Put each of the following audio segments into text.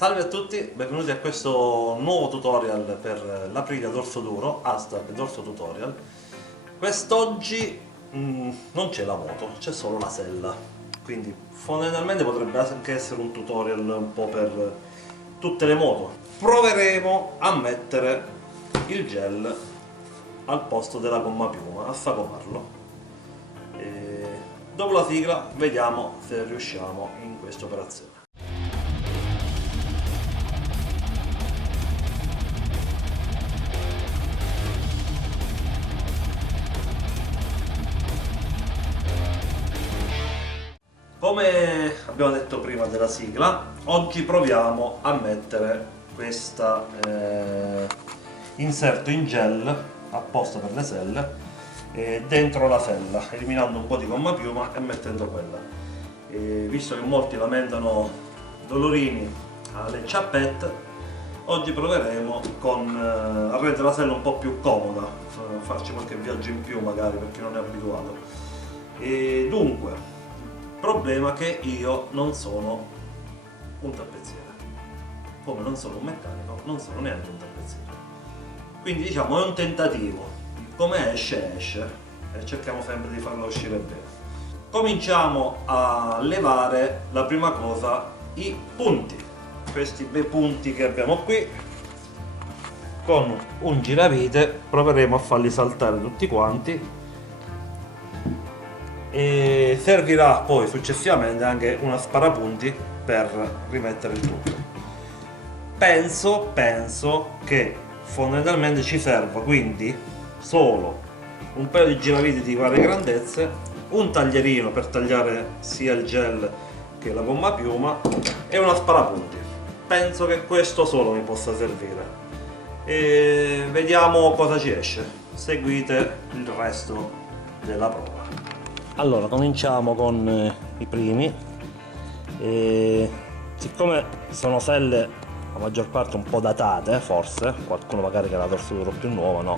Salve a tutti, benvenuti a questo nuovo tutorial per l'Aprilia dorso duro, hashtag dorso tutorial. Quest'oggi non c'è la moto, c'è solo la sella, quindi fondamentalmente potrebbe anche essere un tutorial un po' per tutte le moto. Proveremo a mettere il gel al posto della gomma piuma, a sagomarlo. E dopo la sigla vediamo se riusciamo in questa operazione. Come abbiamo detto prima della sigla, oggi proviamo a mettere questo inserto in gel apposta per le selle dentro la sella, eliminando un po' di gomma piuma e mettendo quella. Visto che molti lamentano dolorini alle ciappette, oggi proveremo a rendere la sella un po' più comoda, farci qualche viaggio in più magari per chi non è abituato. Dunque, problema che io non sono un tappezziere, come non sono un meccanico, non sono neanche un tappezziere. Quindi diciamo è un tentativo, come esce esce e cerchiamo sempre di farlo uscire bene. Cominciamo a levare la prima cosa i punti, questi bei punti che abbiamo qui. Con un giravite proveremo a farli saltare tutti quanti e servirà poi successivamente anche una sparapunti per rimettere il tutto. Penso che fondamentalmente ci serva quindi solo un paio di giraviti di varie grandezze, un taglierino per tagliare sia il gel che la gomma piuma e una sparapunti. Penso che questo solo mi possa servire e vediamo cosa ci esce. Seguite il resto della prova. Allora, cominciamo con i primi. Siccome sono selle la maggior parte un po' datate, forse qualcuno magari che ha la dorso duro più nuova, no,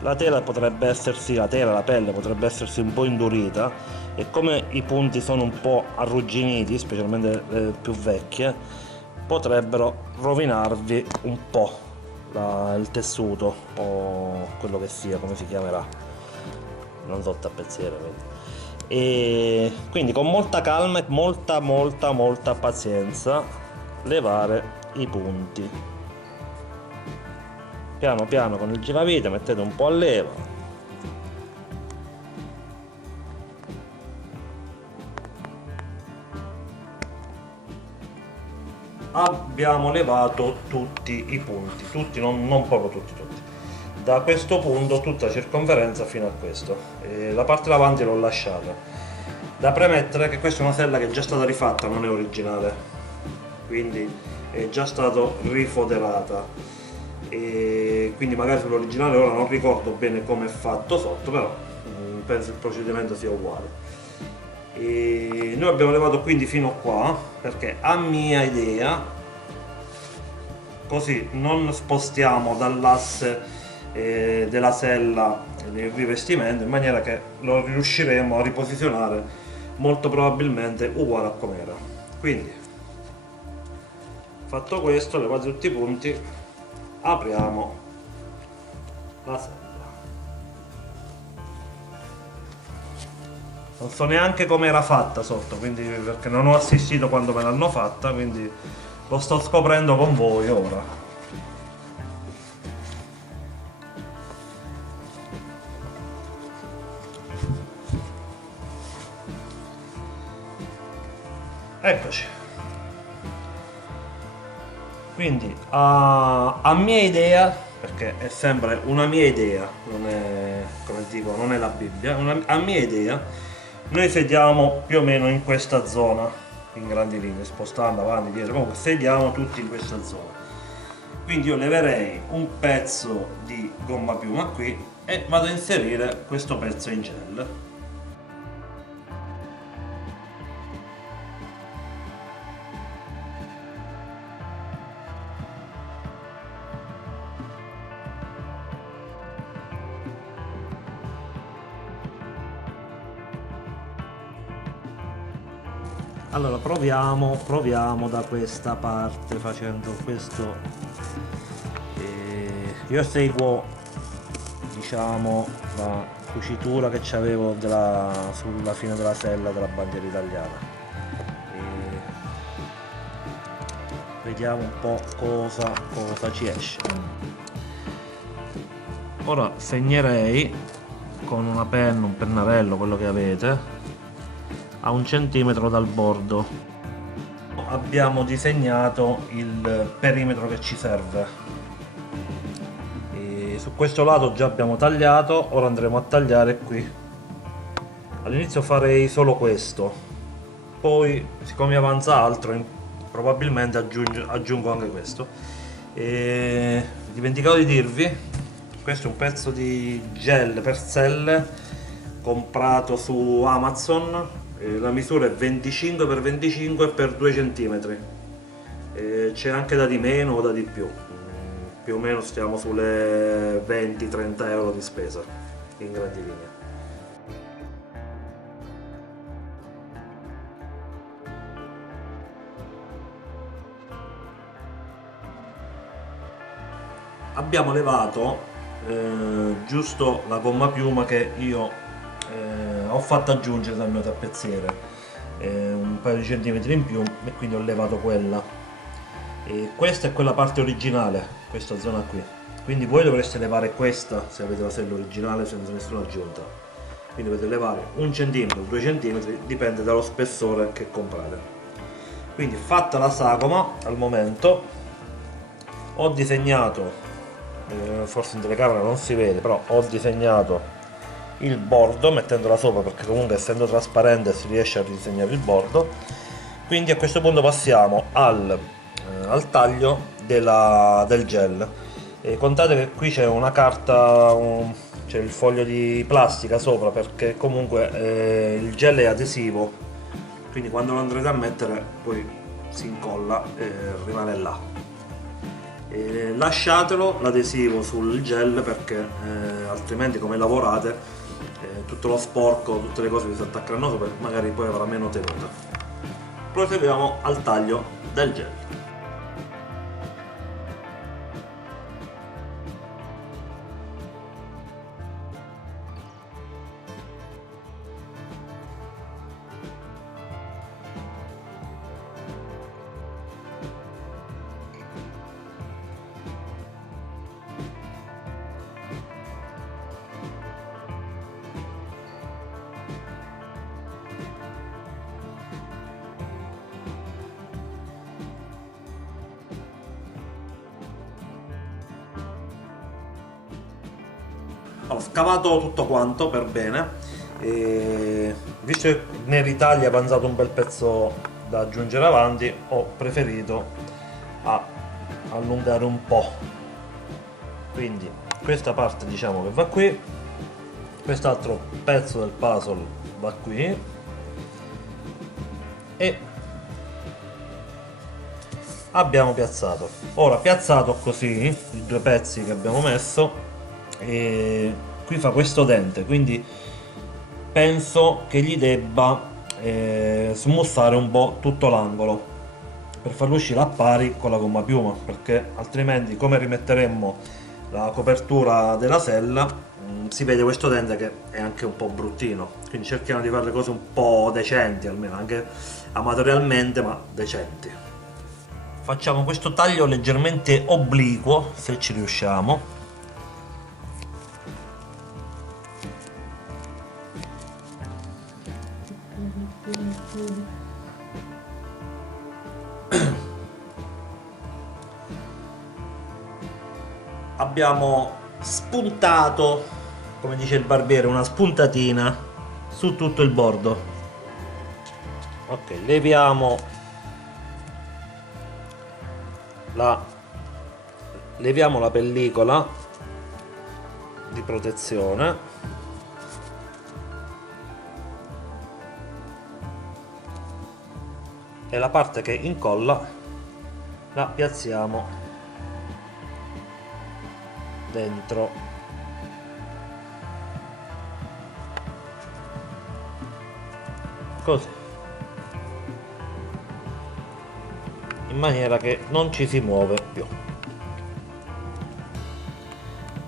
la tela potrebbe essersi, la pelle potrebbe essersi un po' indurita, e come i punti sono un po' arrugginiti, specialmente le più vecchie, potrebbero rovinarvi un po' il tessuto o quello che sia, come si chiamerà, non so tappezziere. E quindi con molta calma e molta pazienza levare i punti piano piano con il giravite, mettete un po' a leva. Abbiamo levato tutti i punti, tutti, non proprio tutti, da questo punto tutta la circonferenza fino a questo, e la parte davanti l'ho lasciata. Da premettere che questa è una sella che è già stata rifatta, non è originale, quindi è già stato rifoderata, e quindi magari sull'originale ora non ricordo bene come è fatto sotto, però penso il procedimento sia uguale. E noi abbiamo levato quindi fino qua perché a mia idea così non spostiamo dall'asse della sella il rivestimento, in maniera che lo riusciremo a riposizionare molto probabilmente uguale a com'era. Quindi fatto questo, levati tutti i punti, apriamo la sella. Non so neanche come era fatta sotto, quindi, perché non ho assistito quando me l'hanno fatta, quindi lo sto scoprendo con voi ora. Eccoci. Quindi a mia idea, perché è sempre una mia idea, non è, come dico, non è la Bibbia, a mia idea noi sediamo più o meno in questa zona, in grandi linee, spostando avanti, dietro, comunque sediamo tutti in questa zona. Quindi io leverei un pezzo di gomma piuma qui e vado a inserire questo pezzo in gel. Allora proviamo da questa parte facendo questo. Io seguo, diciamo, la cucitura che c'avevo sulla fine della sella della bandiera italiana. E vediamo un po' cosa ci esce. Ora segnerei con una penna, un pennarello, quello che avete, a 1 centimetro dal bordo. Abbiamo disegnato il perimetro che ci serve. E su questo lato già abbiamo tagliato, ora andremo a tagliare qui. All'inizio farei solo questo, poi siccome avanza altro probabilmente aggiungo anche questo. E dimenticavo di dirvi, questo è un pezzo di gel per selle comprato su Amazon. La misura è 25 x 25 x 2 cm. C'è anche da di meno o da di più. Più o meno stiamo sulle 20-30 euro di spesa in grandi linee. Abbiamo levato giusto la gomma piuma che io ho fatto aggiungere dal mio tappezziere, un paio di centimetri in più, e quindi ho levato quella. E questa è quella parte originale, questa zona qui, quindi voi dovreste levare questa se avete la sella originale senza nessuna aggiunta, quindi dovete levare 1 cm, 2 cm, dipende dallo spessore che comprate. Quindi fatta la sagoma, al momento ho disegnato, forse in telecamera non si vede, però ho disegnato il bordo mettendola sopra, perché comunque essendo trasparente si riesce a ridisegnare il bordo. Quindi a questo punto passiamo al taglio del gel. Contate che qui c'è una carta, c'è il foglio di plastica sopra, perché comunque il gel è adesivo, quindi quando lo andrete a mettere poi si incolla e rimane là. Lasciatelo l'adesivo sul gel, perché altrimenti come lavorate tutto lo sporco, tutte le cose che si attaccheranno sopra, magari poi avrà meno tenuta. Proseguiamo al taglio del gel. Ho scavato tutto quanto per bene, e visto che ne Italia è avanzato un bel pezzo da aggiungere avanti, ho preferito allungare un po'. Quindi questa parte diciamo che va qui, quest'altro pezzo del puzzle va qui, e abbiamo piazzato. Ora, piazzato così i due pezzi che abbiamo messo, e qui fa questo dente, quindi penso che gli debba smussare un po' tutto l'angolo per farlo uscire a pari con la gomma piuma, perché altrimenti, come rimetteremmo la copertura della sella, si vede questo dente che è anche un po' bruttino. Quindi cerchiamo di fare le cose un po' decenti, almeno anche amatorialmente, ma decenti. Facciamo questo taglio leggermente obliquo, se ci riusciamo. Abbiamo spuntato, come dice il barbiere, una spuntatina su tutto il bordo. Ok, leviamo la pellicola di protezione. E la parte che incolla la piazziamo dentro. Così. in maniera che non ci si muove più.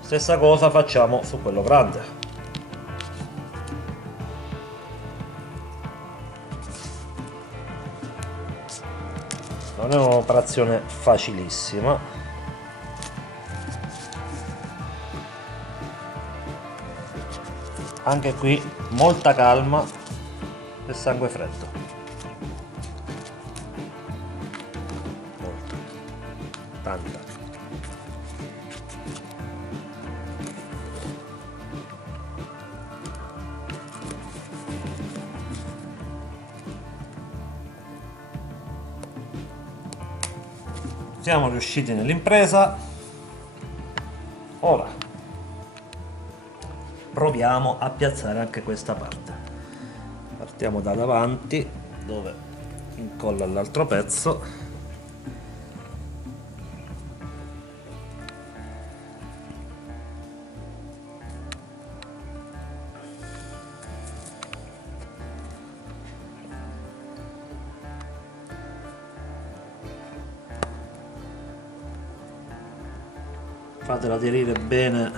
Stessa cosa facciamo su quello grande. Non è un'operazione facilissima, anche qui molta calma e sangue freddo. Molto, tanta. Siamo riusciti nell'impresa. Ora proviamo a piazzare anche questa parte. Partiamo da davanti dove incolla l'altro pezzo. Fatela aderire bene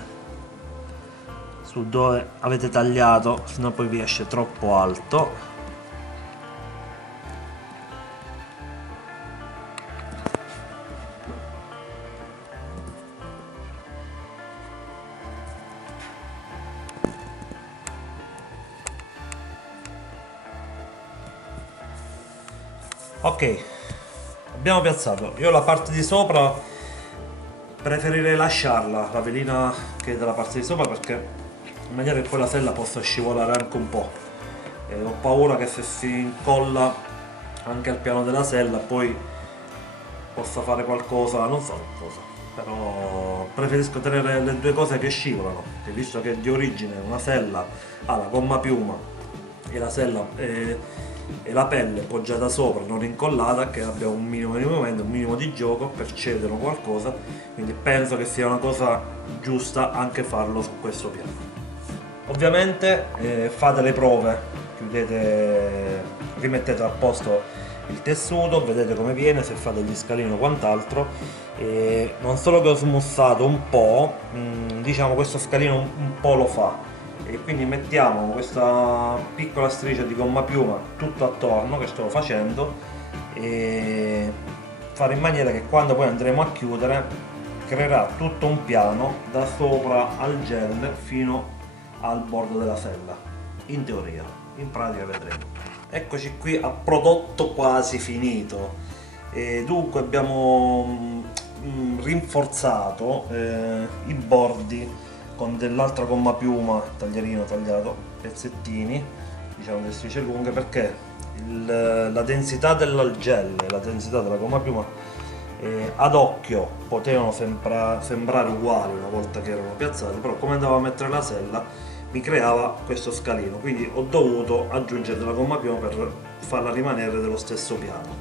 su dove avete tagliato, sennò poi vi esce troppo alto. Ok, abbiamo piazzato. Io la parte di sopra preferirei lasciarla, la velina che è dalla parte di sopra, perché in maniera che poi la sella possa scivolare anche un po'. Ho paura che se si incolla anche al piano della sella poi possa fare qualcosa, non so cosa, però preferisco tenere le due cose che scivolano, e visto che di origine una sella ha la gomma piuma e la sella e la pelle poggiata sopra, non incollata, che abbia un minimo di movimento, un minimo di gioco per cedere qualcosa, quindi penso che sia una cosa giusta anche farlo su questo piano. Ovviamente fate le prove, chiudete, rimettete a posto il tessuto, vedete come viene, se fate gli scalini o quant'altro. Non solo che ho smussato un po', diciamo questo scalino un po' lo fa, e quindi mettiamo questa piccola striscia di gomma piuma tutto attorno che sto facendo, e fare in maniera che quando poi andremo a chiudere creerà tutto un piano da sopra al gel fino al bordo della sella, in teoria. In pratica vedremo. Eccoci qui a prodotto quasi finito, e dunque abbiamo rinforzato i bordi con dell'altra gomma piuma, taglierino tagliato, pezzettini, diciamo delle strisce lunghe, perché la densità del gel e la densità della gomma piuma ad occhio potevano sembrare uguali una volta che erano piazzati, però come andavo a mettere la sella mi creava questo scalino, quindi ho dovuto aggiungere della gomma piuma per farla rimanere dello stesso piano,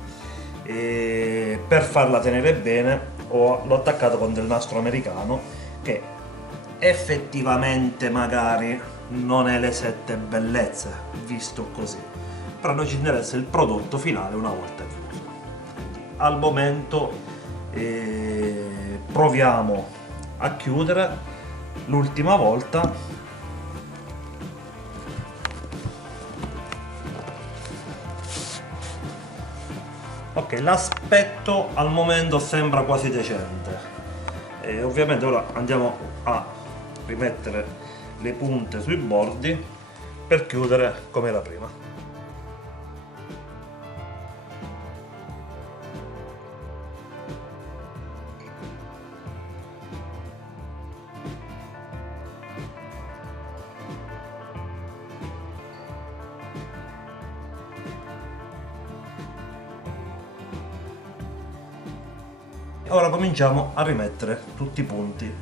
e per farla tenere bene l'ho attaccato con del nastro americano, che effettivamente magari non è le sette bellezze visto così, però a noi ci interessa il prodotto finale una volta chiuso. Al momento proviamo a chiudere l'ultima volta. Ok, l'aspetto al momento sembra quasi decente, e ovviamente ora andiamo a rimettere le punte sui bordi per chiudere come era prima. Ora cominciamo a rimettere tutti i punti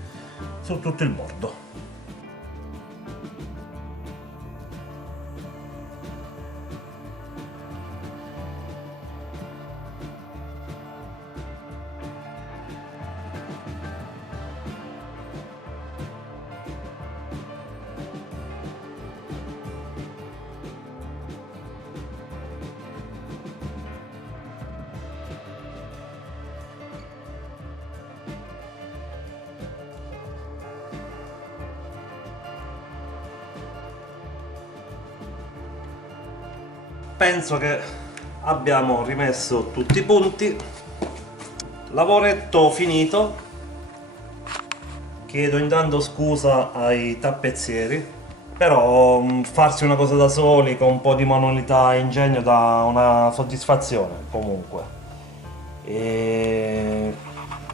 su tutto il bordo. penso che abbiamo rimesso tutti i punti. Lavoretto finito. Chiedo intanto scusa ai tappezzieri, però farsi una cosa da soli con un po' di manualità e ingegno dà una soddisfazione comunque. E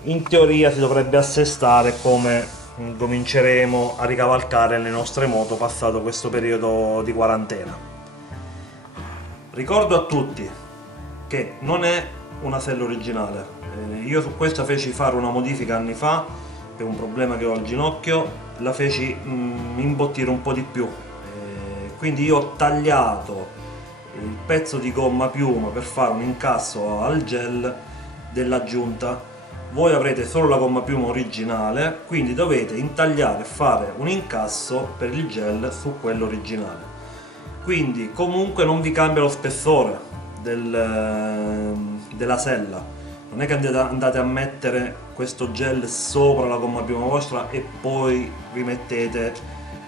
in teoria si dovrebbe assestare come cominceremo a ricavalcare le nostre moto passato questo periodo di quarantena. Ricordo a tutti che non è una sella originale. Io su questa feci fare una modifica anni fa per un problema che ho al ginocchio, la feci imbottire un po' di più. Quindi io ho tagliato il pezzo di gomma piuma per fare un incasso al gel dell'aggiunta. Voi avrete solo la gomma piuma originale, quindi dovete intagliare e fare un incasso per il gel su quello originale. Quindi comunque non vi cambia lo spessore della sella. Non è che andate a mettere questo gel sopra la gomma piuma vostra e poi rimettete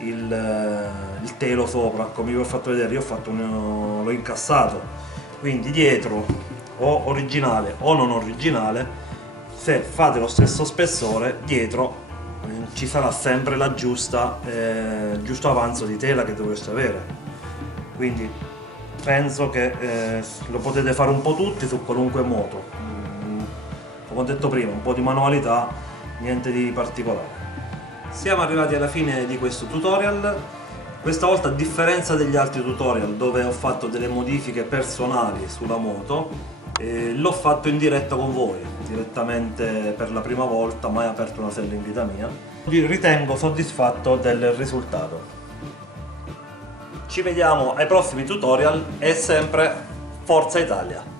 il telo sopra, come vi ho fatto vedere. Io l'ho incassato, quindi dietro o originale o non originale, se fate lo stesso spessore, dietro ci sarà sempre la giusto avanzo di tela che dovreste avere. Quindi penso che lo potete fare un po' tutti su qualunque moto. Come ho detto prima, un po' di manualità, niente di particolare. Siamo arrivati alla fine di questo tutorial. Questa volta, a differenza degli altri tutorial dove ho fatto delle modifiche personali sulla moto, l'ho fatto in diretta con voi, direttamente per la prima volta, mai aperto una sella in vita mia. Ritengo soddisfatto del risultato. Ci vediamo ai prossimi tutorial e sempre Forza Italia!